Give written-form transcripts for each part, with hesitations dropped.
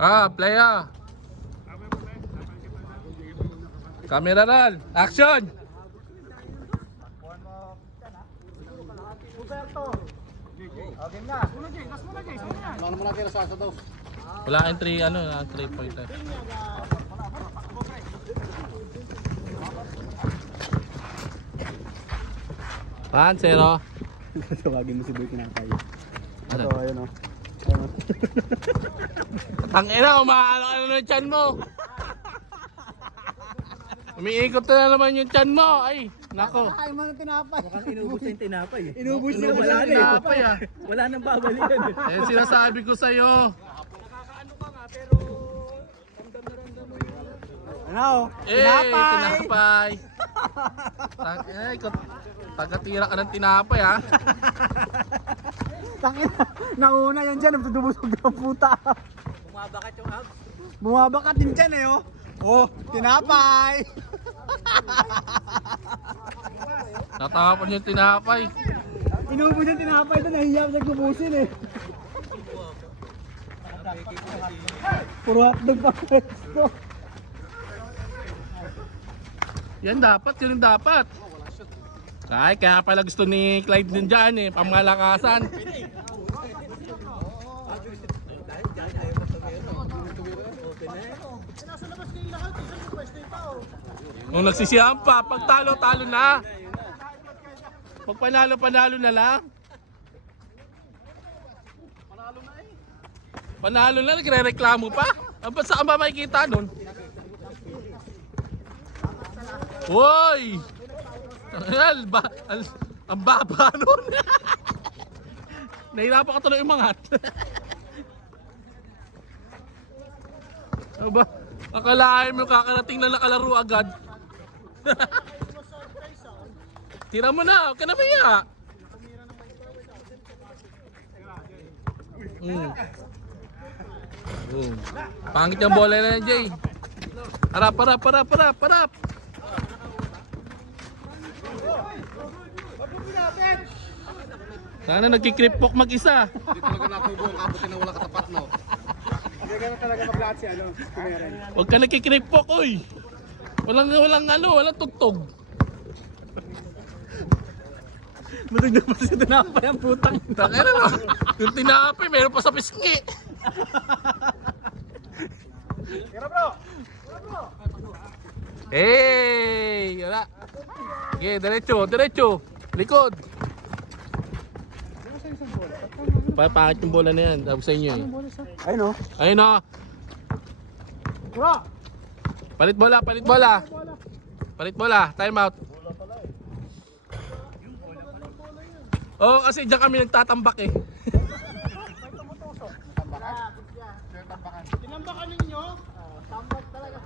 Playa. Camera roll. Action. Okay na. Wala naman natin sa daw. Wala entry, 3 pointer. Pan, 0. Tawagin mo si Boy Kinakay. Ano? Ito, ayun o. Tangina, umaano ng tiyan mo. Umiikot na naman yung tiyan mo. Ay, nako. Ay, mo ng tinapay. Mukhang inubos na yung tinapay eh. Inubos na Wala yung na tinapay ah. Wala nang babalikan eh. Eh, sinasabi ko sa'yo. Ano? Tinapay. Tagatira ka ng tinapay ha. Tangina, nauna yan dyan, nagtutubusog ng puta. Bumabakat yung abs. Bumabakat din dyan eh oh. Oh, tinapay. Natapon yung tinapay. Inubos yung tinapay ito, nahiya sa nagtubusin eh. Puro hotdog pa ito. Yan dapat, yun yung dapat. Ay, kaya pala gusto ni Clyde din dyan eh, pamalakasan. Nung nagsisiyahan pa, pag talo na. Pag panalo na lang. Panalo na, nagre-reklamo pa. Saan ba makikita nun? Hoy! Ang baba nun. Nahirapan ka tuloy umangat. Aba, akalain mo kakarating na nakalaro agad. Tira mo na, huwag ka na maya. Pangit yung bola na yan, Jay. Harap. Sana nagkikripok mag-isa. Hindi talaga nakubo ang kabuti na wala katapat no. Hindi ka na talaga maglahat si Kumeren. Huwag ka nagkikripok, oy. Walang tugtog. Matag na pa si tinapay ang putang. Tangina na. Yung tinapay, meron pa sa pisngi. Tira bro. Hey! Wala. Okay, diretso. Likod. Pangit yung bola na yan. Tapos sa inyo eh. Ayun o. Ayun o. Bro. Palit bola. Time out. Oh, kasi diyan kami nagtatambak eh. Tinambakan ninyo? Tambak talaga.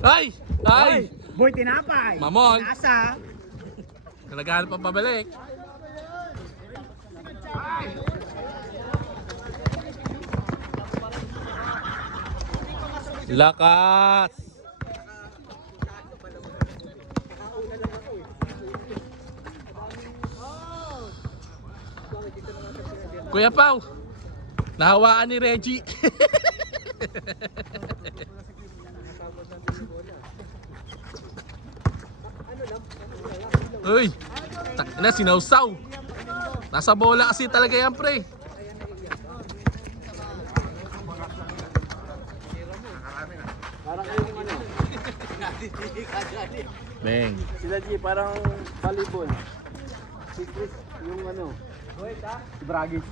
Ay! Boy, tinapay. Mamon. Nasa. Naghahanap pa pabalik. Lakas. Kuya Pao, nahawaan ni Reggie. Uy, na sinawsaw. Nasa bola kasi talaga yan, pre. Bang. Sila G, parang volleyball. Si Chris, yung ano. Si Bragis.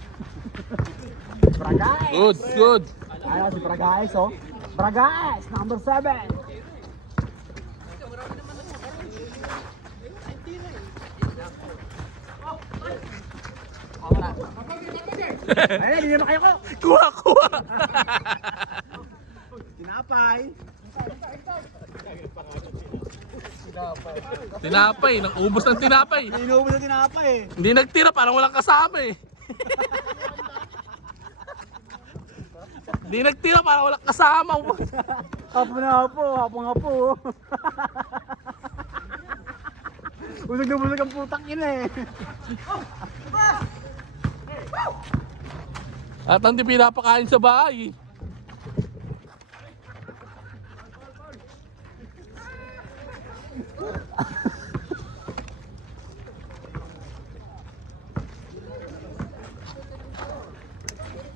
Bragais. Good. Ayun si Bragais oh. Bragais, number 7. Ay, hindi naman kayo ko. Kuha. Tinapay. Tinapay, nang ubos ng tinapay. Inuubos na tinapay eh. Hindi nagtira, parang walang kasama eh. Hindi nagtira, parang walang kasama. Hapo. Busog na busog ang putang ina eh. At hindi pinapakain sa bahay.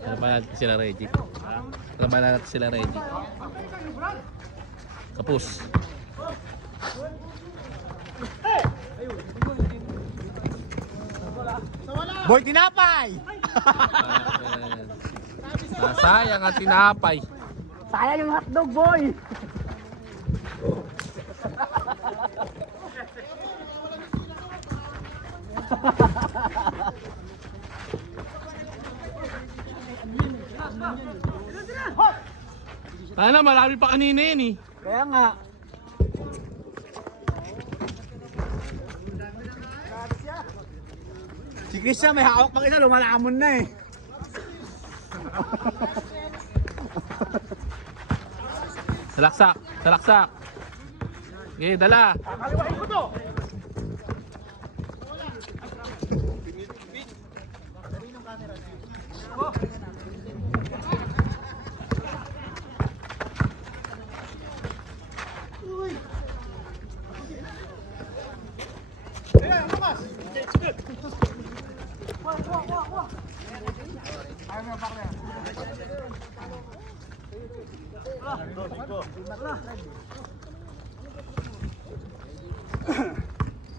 Trabahan natin sila Reggie. Trabahan natin sila Reggie. Kapus. Boy, tinapay! Sayang at tinapay. Sayang yung hotdog, boy! Sana marami pa kanina yun eh. Kaya nga. Si Christian may hawak pang isa, lumalamon na eh. Salaksak, salaksak. Okay, dala. Kaliwain ko to!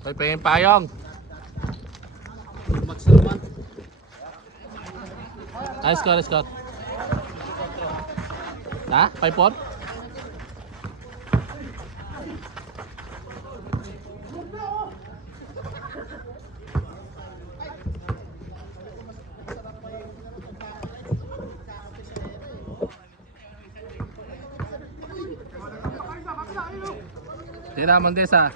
Paypaying payong. Ay, score, score. Ha? 5-4? Hindi naman din sa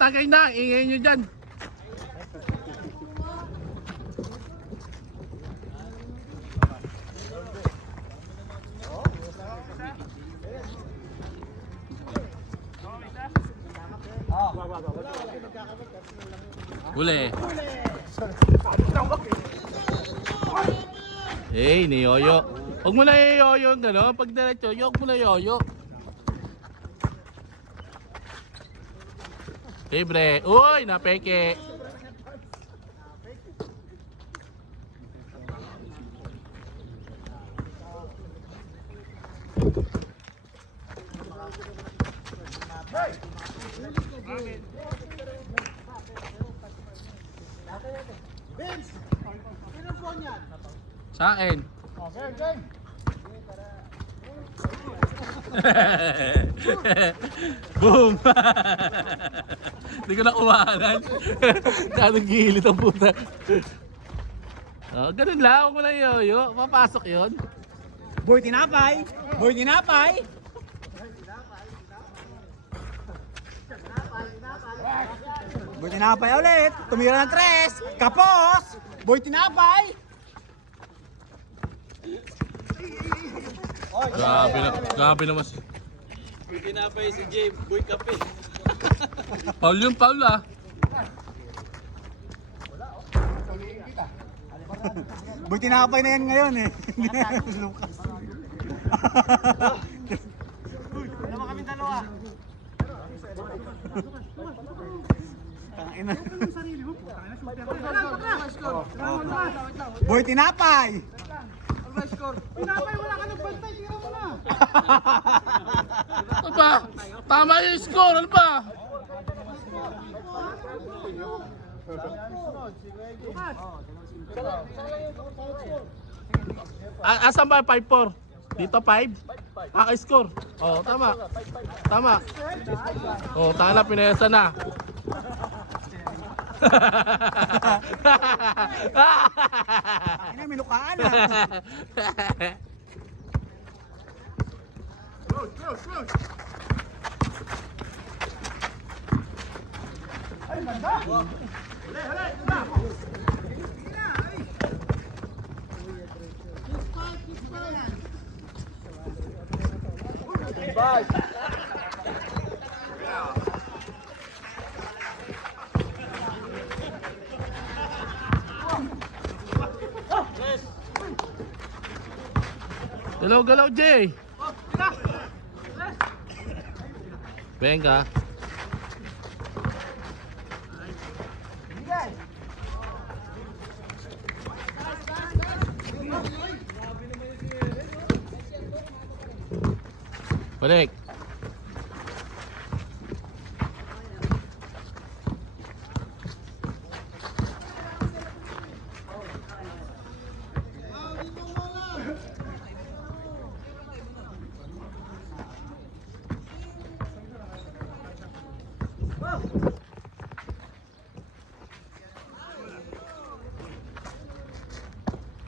tagay na, ingay nyo dyan. Huli. Eh, ni Yoyo. Huwag mo na yoyo yung gano'n. Pag diretso, huwag mo na yoyo. Libre. Uy, napeke. Sa akin. Boom! Hindi ko na kumahanan. Kanong gilid ang puta. Oh, ganun lang. Huwag mo na yoyo. Papasok yun. Boy, tinapay! Boy, tinapay! Boy, tinapay ulit! Tumira ng 3! Kapos! Boy, tinapay! Grabe naman si... Tinapay si Jay, boy kape. Paul yung Paul ah. Boy, tinapay na yan ngayon eh. Hindi na yan si Lucas. Dalawa kami dalawa. Tangina. Boy, tinapay! Tinapay, wala ka ng bantay, tira mo na! Ano ba? Tama yung score. Ano ba? Asan ba 5-4? Dito 5? Score. Oh, tama. Tama. Oh, tama na, pinesa na. Ina, may lukaan ah. Ay, ganda! Huli, huli! Bas! Galaw-galaw, Jay. Venga. Balik.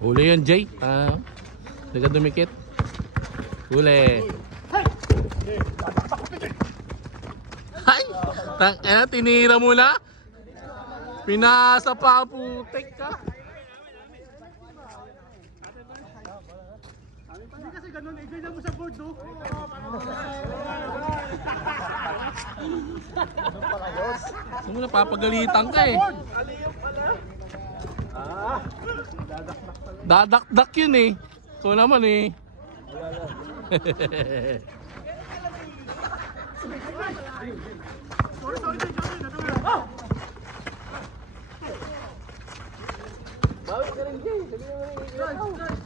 Huli yun, Jay. Hindi ka dumikit. Huli. Ay! Tinira mo na? Pinasa pa, putek ka. Hindi kasi ganun, i-join mo sa board, no? Saan mo napapagalitan ka eh? Dadakdak yun eh. So naman eh. Bawi ka rin, Jay. Sabi mo rin,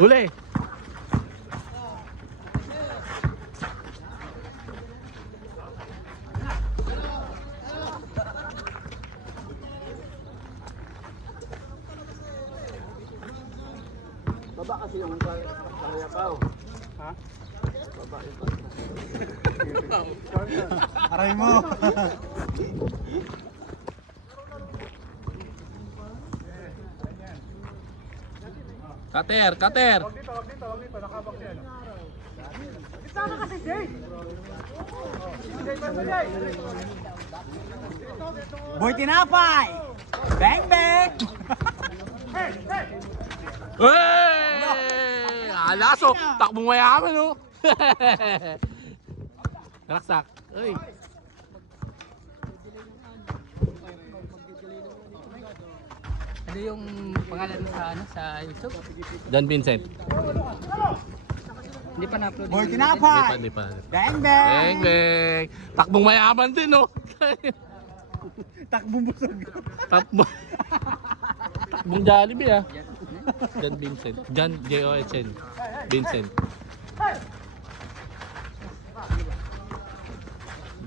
Uli. Baba kasi yung kayapaw. Ha? Baba ito. Aray mo! Cutter, cutter. Wag dito. Nakabak niya, no? Kita ka kasi, Jay! Boy Tinapay! Bang, bang! Hey! Alaso, takbong mayaman oh. Raksak. Ay. Ano yung pangalan mo sa ano sa YouTube? John Vincent. Hindi pa na-upload. Boy yung Tinapay! Hindi pa. Bang, bang! Beng, beng. Takbong mayaman din oh. Takbong busog. Takbong. Takbong Jollibee ah. John Vincent. John J-O-H-N. Vincent.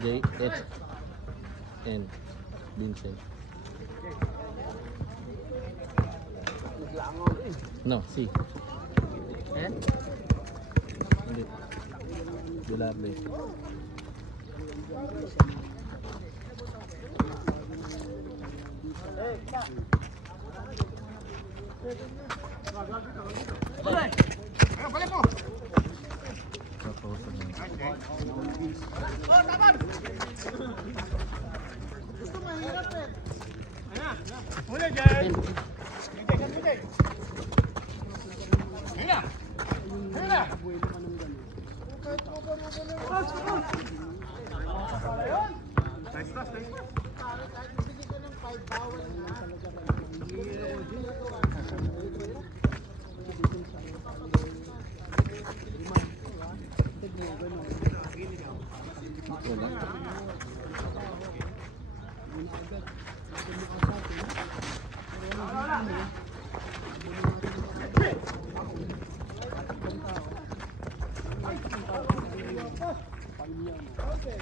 J-H-N. Vincent. No, C. Ayan. Hindi. Dulable. Balik mo! Huli, Jay! Jay! Hina!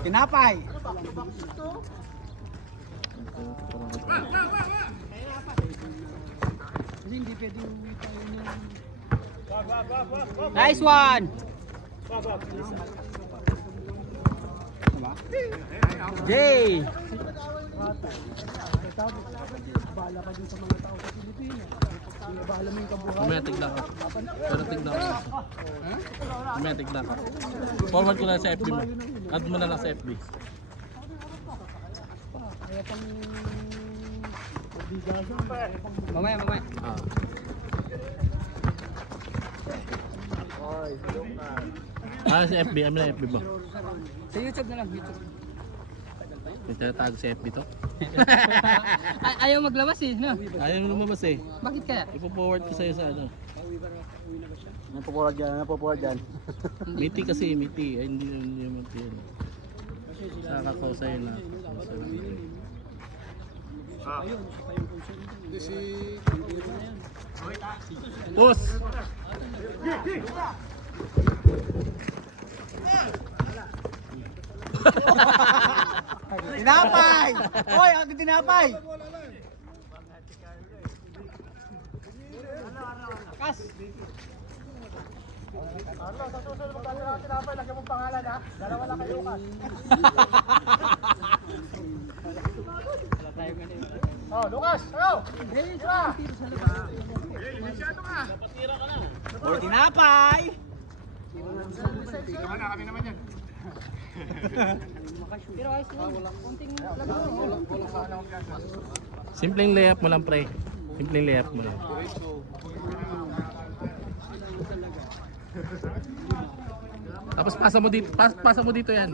Tinapay! Nice one! Jay! Mamaya tignan ka. Pero tignan ka. Mamaya tignan ka. Forward ko na sa FB mo. Add mo na lang sa FB. Mamaya. Ah. Oy, Lucas. Ah, sa FB. Ano na FB ba? Sa YouTube na lang, YouTube. May tinatag sa FB to. Ayaw maglabas eh, no? Ayaw mo lumabas eh. Bakit kaya? Ipo-forward ko sa'yo sa ano. Napupuha dyan. Miti kasi, miti. Ay, hindi naman yun. Saka ko sa'yo na. Hindi si... Boss! Tinapay! Hoy, ang tinapay! Kas! Arlo, sa susunod mo tayo ng tinapay, lagyan mong pangalan ha. Dalawa lang kayo kan. Oh, Lucas, ano? Tira! Masyado ka! Hoy, tinapay! Ano, kami naman yan. Pero ayos lang, konting Simpleng layup mo lang, pre. Simpleng layup mo lang. Tapos pasa mo dito, pasa mo dito yan.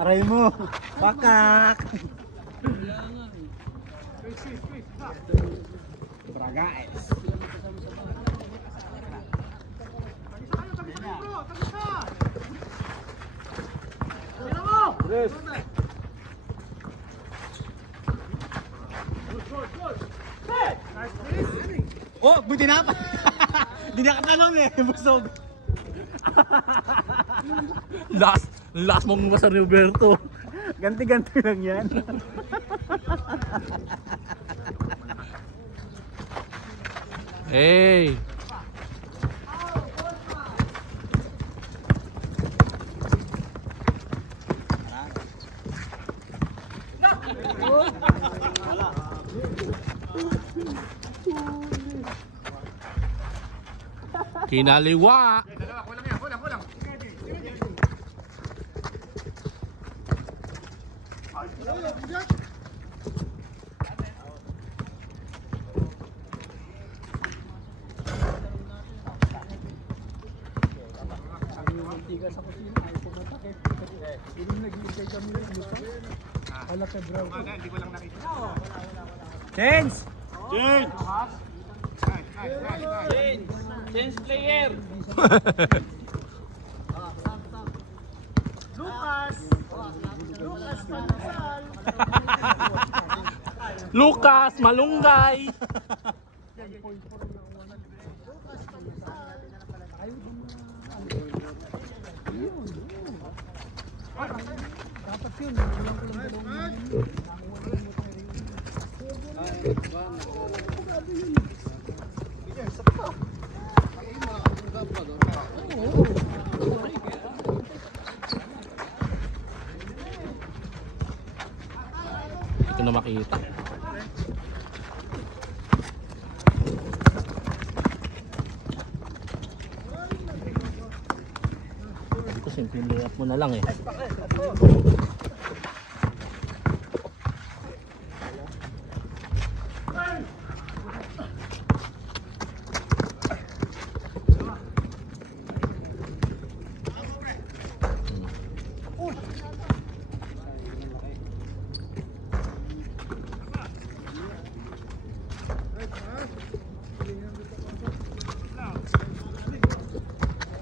Aray mo! Pakak! Bragais! Yes! Oh, buti na pa! Hindi nakatalon eh, busog! Last mong basa ni Roberto. Ganti-ganti lang yan. Hey! Kinaliwa! Dalawa, kulang yan, kulang. Hindi ko lang nakita. Chance! Nice. Lucas Malunggay! Hindi ko na makita. Dito simple layup mo na lang eh.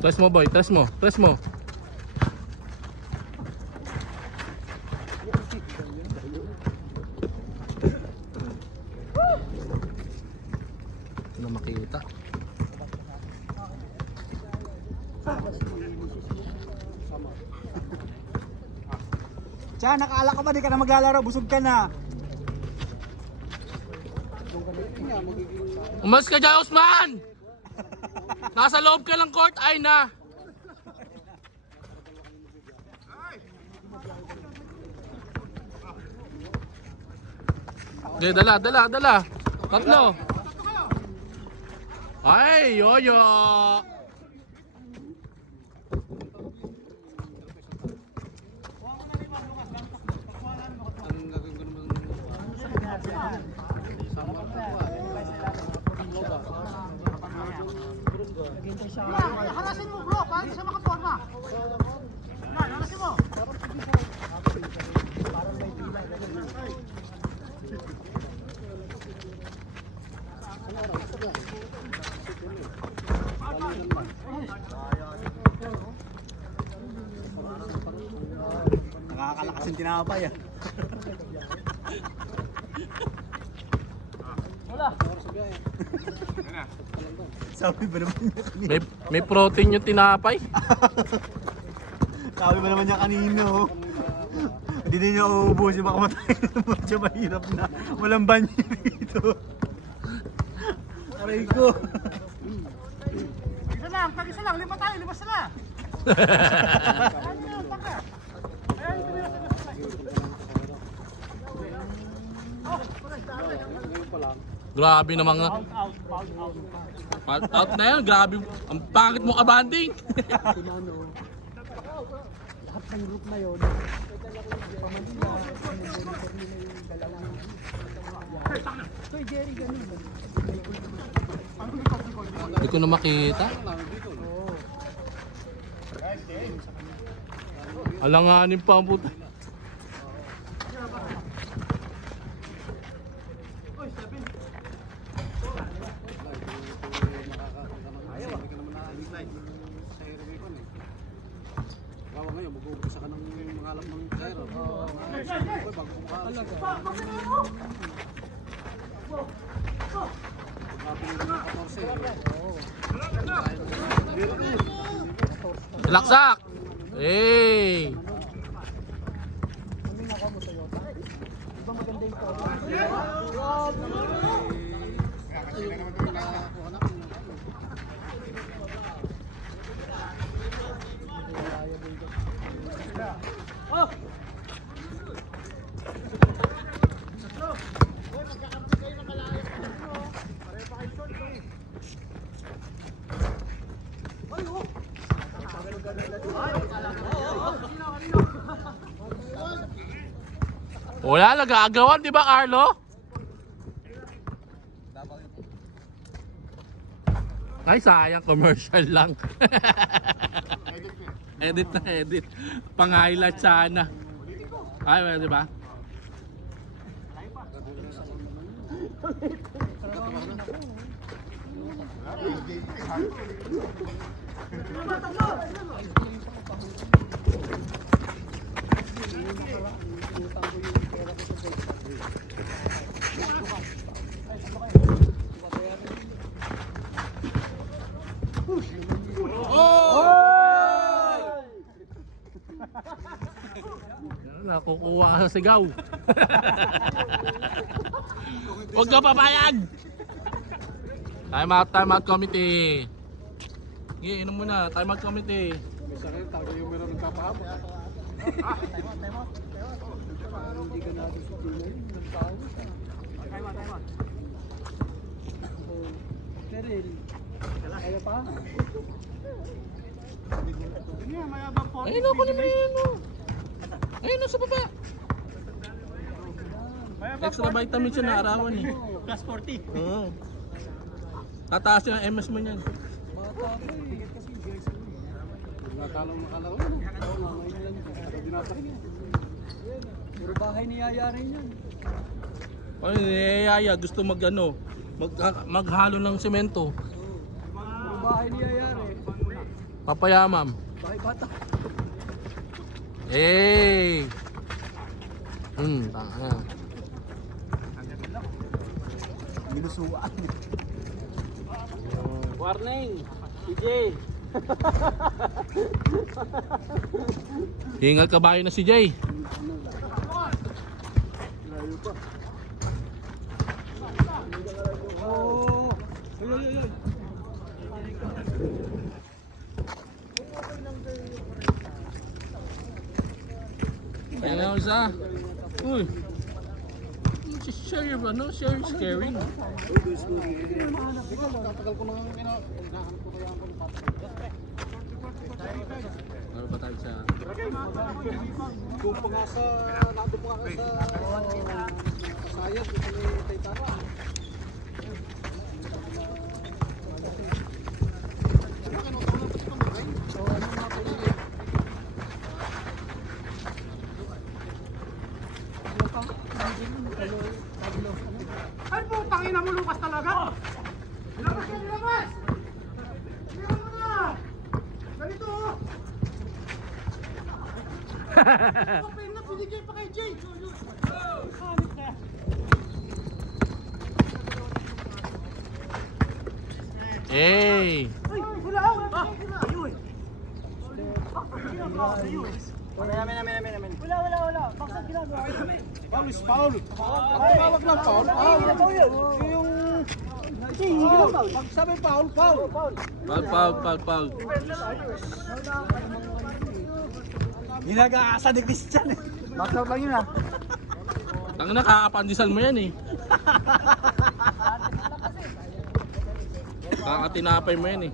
Tres mo boy, tres mo. Hindi na makita. Tiyan, nakaala ka ba? Di ka na maglalaro. Busog ka na. Umas ka dyan, Osman! Nasa loob ka ng court, ay na! Okay, dala. Tatlo. Ay, yoyo! Harasin mo bro, para hindi siya makaporma. Harasin mo. Nakakalakas yung tinapay ah. Sabi ba naman niya kanina? May protein yung tinapay. Sabi ba naman niya kanino? Hindi din niya uubusin, baka matayin naman siya, mahirap na. Walang banyo dito. Aray ko. Tag-isa lang, lima tayo, lima sila. Grabe naman nga. Out na yan, grabe. Ang pangit mo kabanding. Lahat ng group na yun. Hindi ko na makita. Alanganin pa ang puta. Bawa ngayon, mag-uumpisa ka ng mangalap ng zero. Bago kumakalap. Laksak! Hey! Wala, nag-aagawan, di ba, Carlo? Ay, sayang, commercial lang. Edit na edit. Pang-highlight sana. Ay, di ba? Nakukuha ka sa sigaw. Huwag ka papayag. Time out committee. Sige, inom muna. Time out committee. May sakit, tago yung meron ng kapahabot. Hindi ka natin sa tunay. Nagtawag ka. Cheryl. Kaya pa? Ayun ako naman yun. Ayun sa baba. Extra vitamins yun na arawan eh. Plus 40. Oo. Tataas yung MS mo niyan. Bata ko eh. Kasi guys, Nakalang nakalaro yun. Oo, nangayon lang. Dinasa rin yan. puro bahay niyayari niyan. Ay, niyayaya. Gusto maghalo ng semento. Puro bahay niyayari. Papayamam. Bahay bata. Hey! Tanga. Minusuan. Warning! CJ! Hingal kabayo na si Jay. Layo pa. Oh! Ay, ay, ay. Ayan na isa. Uy! Share your share is caring. Tagal ko nang hinahanap ko kaya ang Ano ba tayo sa... Kung pa nga sa, nandun pa nga sa sayad, ito ni Taytara. Pinigay pa kay Jay. Hey! Wala. Bakit ginagawa? Foul is foul. Tawag lang foul. Yung hindi ka foul. Pag sabi foul. Pag. Ginagaasa ni Christian eh. Bakit lang yun ah. Tangin na, kakapandisan mo yan eh. Kakatinapay mo yan eh.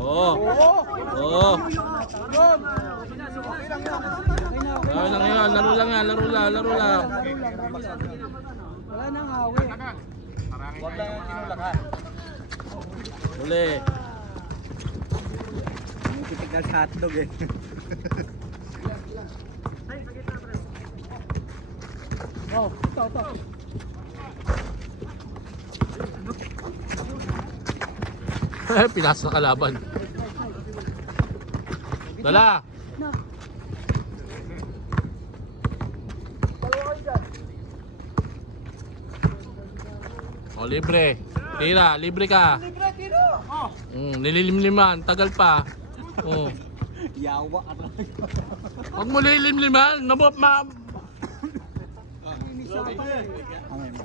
Oo. Laro lang yan. Laro lang. Wala nang hawi. Huwag lang yung tinulakan. Uli. Titig na sa hotdog eh. Ito. Pinas na kalaban. Dala. O, libre. Tira, libre ka. Nililimliman, tagal pa. Yawa ka talaga. Huwag mo lilimliman.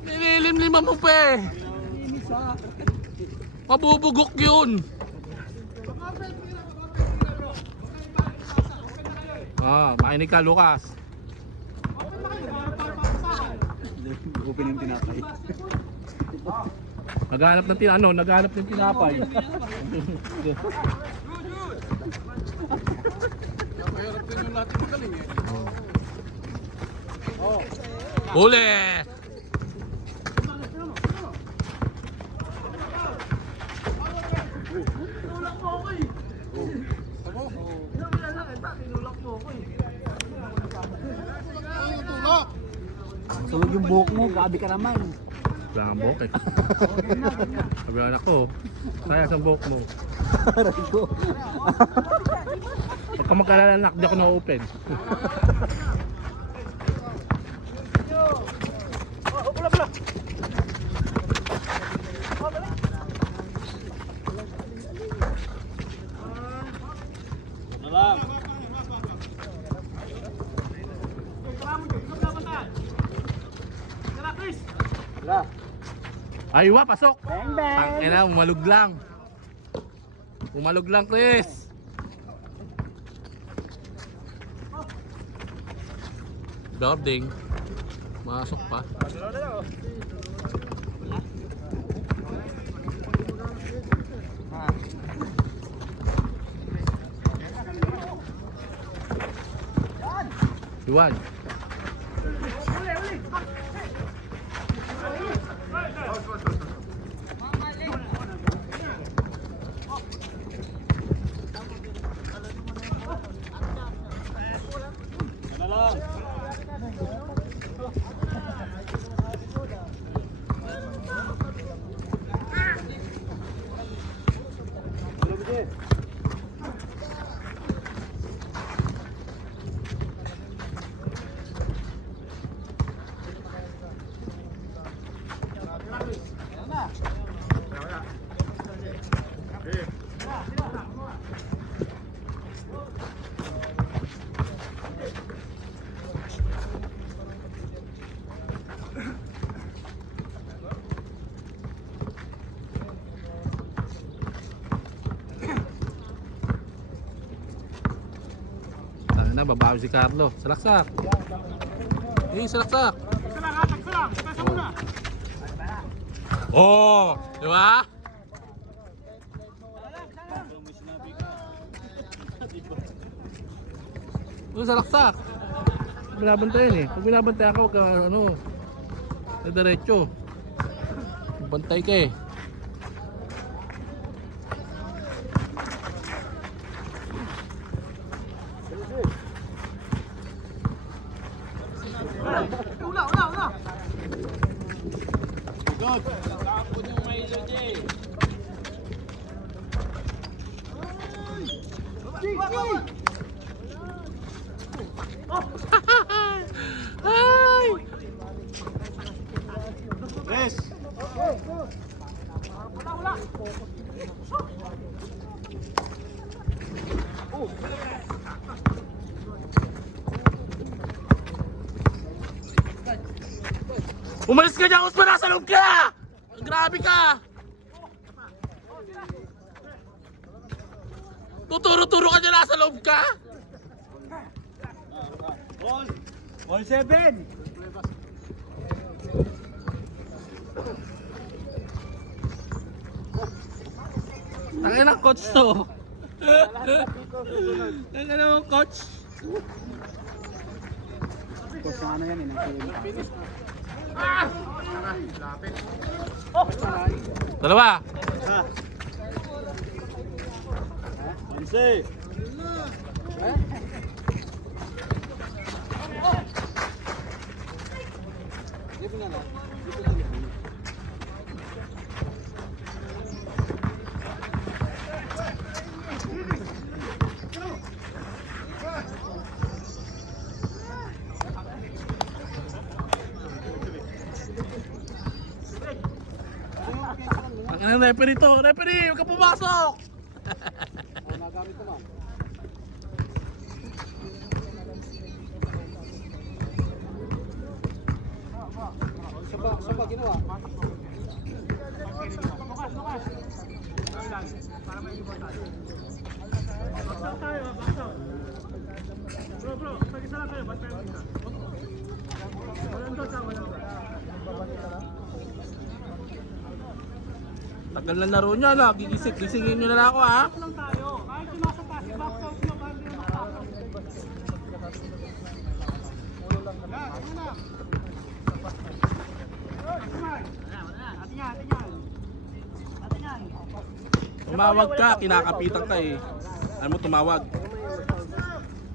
Nililimliman mo pa eh. Mabubugok yun. Makinig ka, Lucas. Open yung tinapay. Naghanap ng tinapay. Huli! Sunog yung buhok mo, grabe ka naman. Wala nga buhok eh. Sabi anak ko, sayang sa buhok mo. Aray ko. Huwag ka mag-alala anak, di ako na-open. Aywa, pasok! Tangina, umalog lang. Umalog lang, Chris. Boarding. Masok pa. Iwan. Na babawi si Carlo. Salaksak. Salaksak. Oh, di ba? Salaksak. Binabantayan eh. Pag binabantay ako, na diretso. Bantay ka eh. Ay! Yes. Umalis ka dyan, Usman! Nasa loob ka! Grabe ka! Tuturo-turo ka dyan, nasa loob ka? All 7. Tangin ng coach to. Tangin ng coach. Kung sa ano yan, inang Dalawa. Onse. Ang referee to. Referee, huwag ka pumasok. Nagamit ko ma. Saan ba ginawa? Tagal na laro niya na. Gisingin nyo na lang ako ha. Tumawag ka, kinakapitan ka eh. Ano mo tumawag?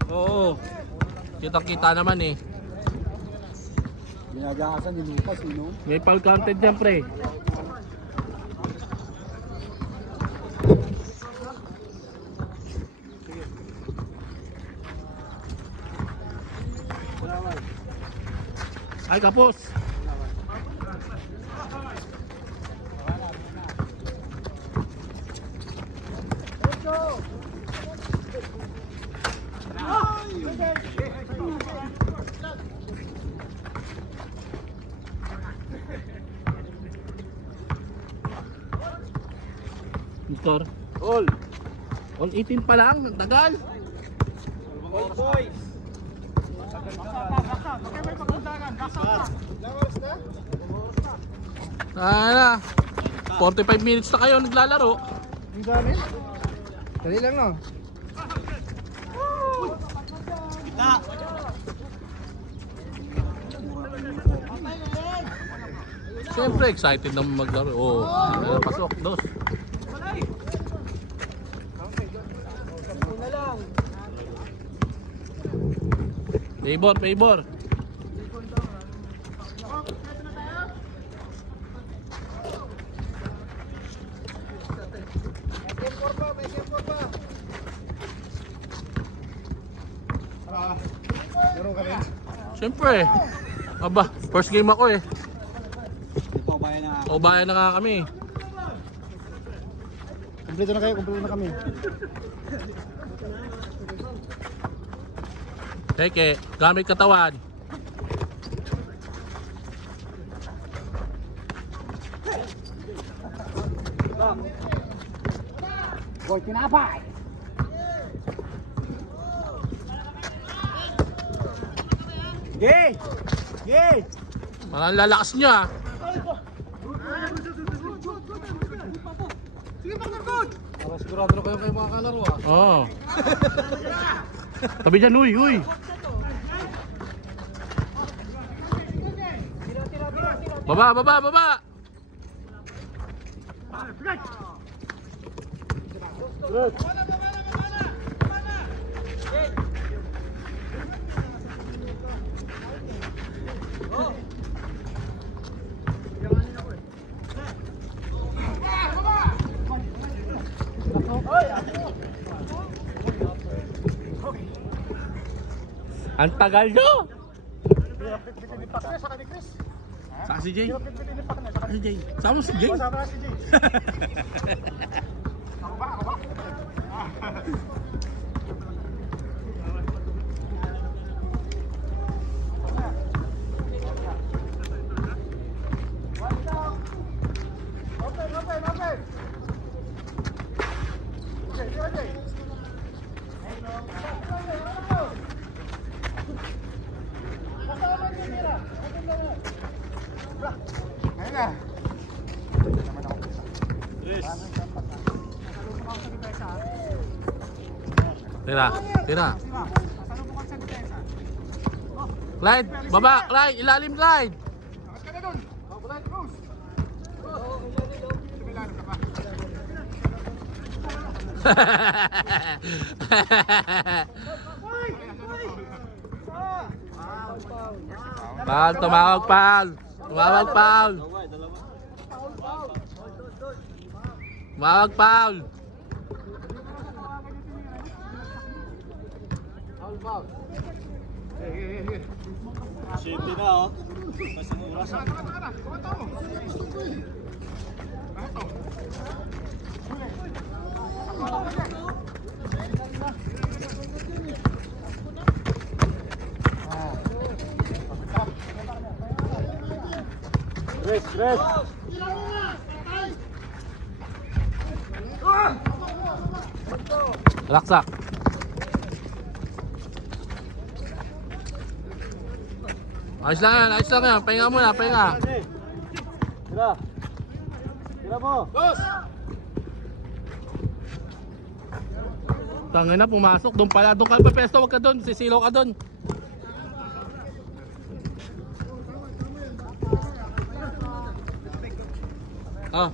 Oo. Kitang-kita naman eh. Ginagakasan ni Lucas, no? May foul content dyan pre. Ay kapos. Score. All. All 18 pa lang, ang tagal. All boys. Sana. 45 minutes na kayo naglalaro. Ang dami. Dali lang, no? Siyempre excited naman maglaro. Oh, pasok, dos. Favor, favor. Siyempre. Aba, first game ako eh. Ito, bayan na. O bayan na nga kami. Kompleto na kayo, kompleto na kami. Teke, gamit katawan. Boy, tinapay! Gay! Gay! Parang lalakas nyo ah. Sigurado na kayo kayo mga kalaro ah. Oo. Tabi dyan, uy, uy. Baba, baba, baba. Ang tagal nyo! Saan si Jay? Si Jay. Saan mo si Jay? Tira, tira. Clyde, baba, Clyde, ilalim Clyde. Paul, tumawag Paul. Tumawag Paul. Tumawag Paul. City na oh. Kasi oras. Rest. Laksak. Ayos lang yan. Pahinga muna, pahinga. Tira mo. Tangin na, pumasok. Doon pala, doon ka pa pesto. Huwag ka doon, sisilaw ka doon. Ah.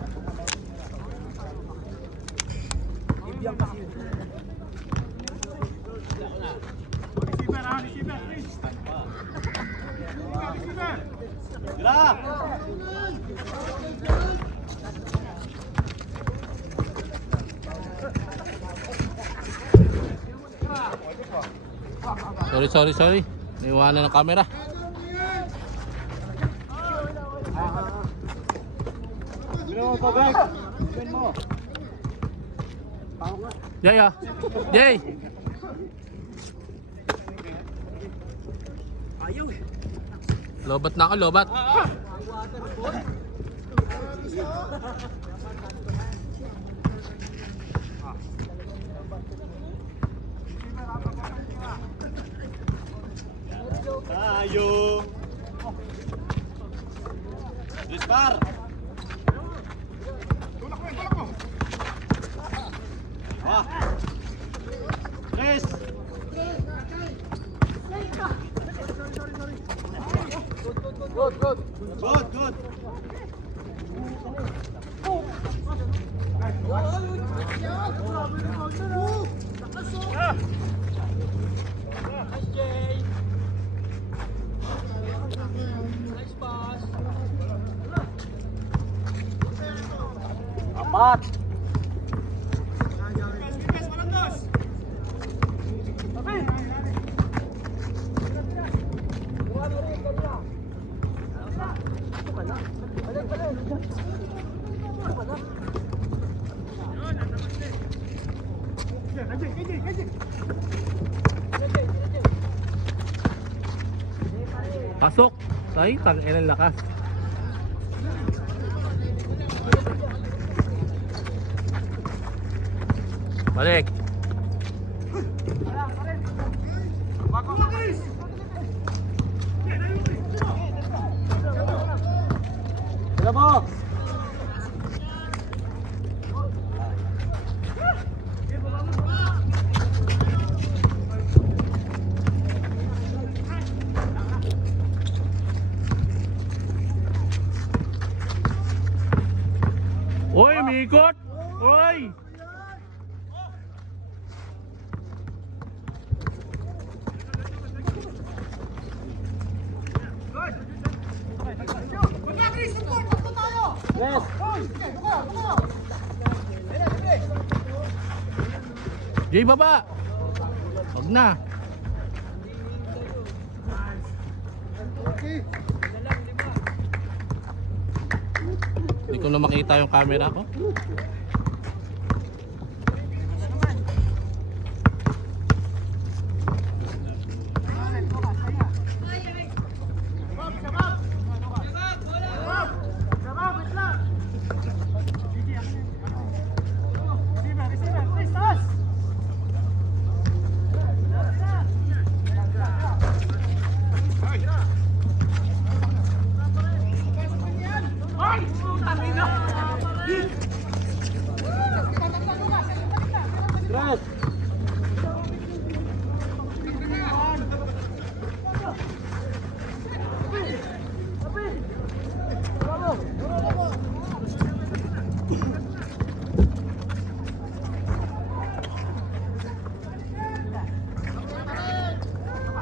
Tira. Sorry. Naiwanan ng camera. Tira mo pa back. Spin mo. Jay ah. Jay. Lobat na ako, lobat. Tayo. Dispar. Tulak mo. Tres. Good. Apat. Pasok. Tay, tangin ang lakas. Balik. Tira mo. Oy, umikot! Oy! Yes. Jay, baba! Wag na. Hindi ko na makita yung camera ko.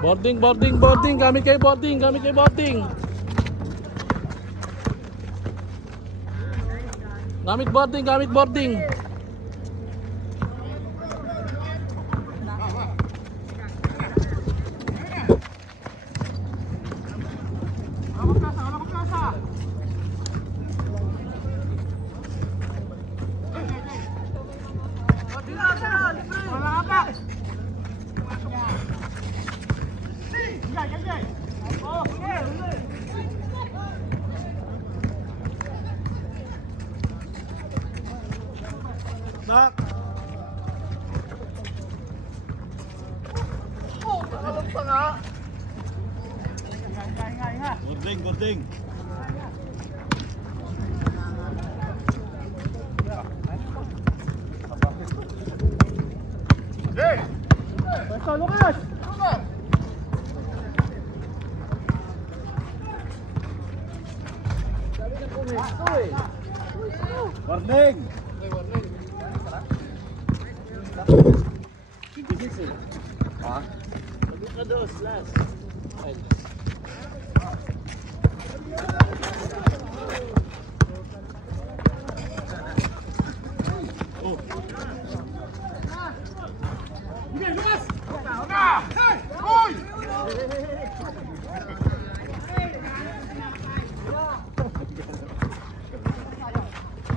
Boarding, boarding, boarding. Gamit kayo boarding, gamit kayo boarding. Gamit boarding, gamit boarding. Nak! Boarding, boarding. Basta, Lucas! Boarding!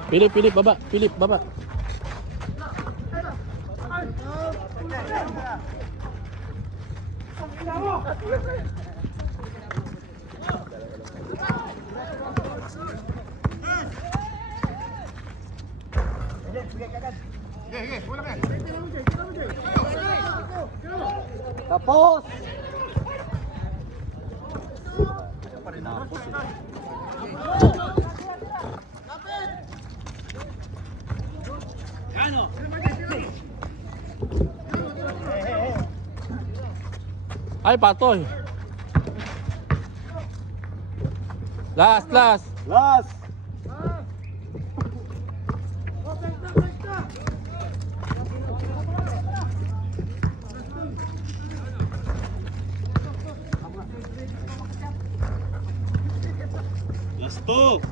Philip, Philip, baba. Philip, baba. Tapos! Ay, patoy. Last, last. Last! Last two!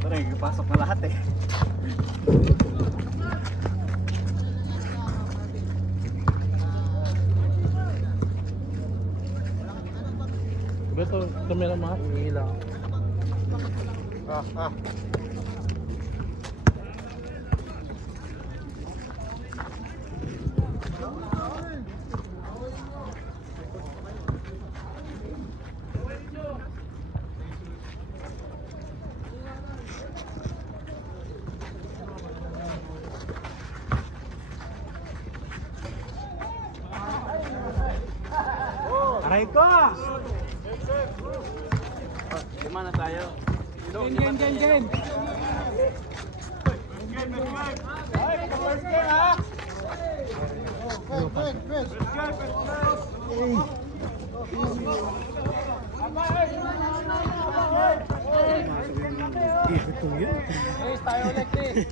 Sorry, pasok na lahat eh. Beto, kamera mo. Hilang. Aray ko! Lima na tayo. Game, game, game.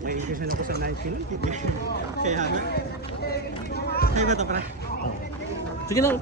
May ikisan ako sa 90 lang. Kaya na. Kaya ba ito, pre? Sige na.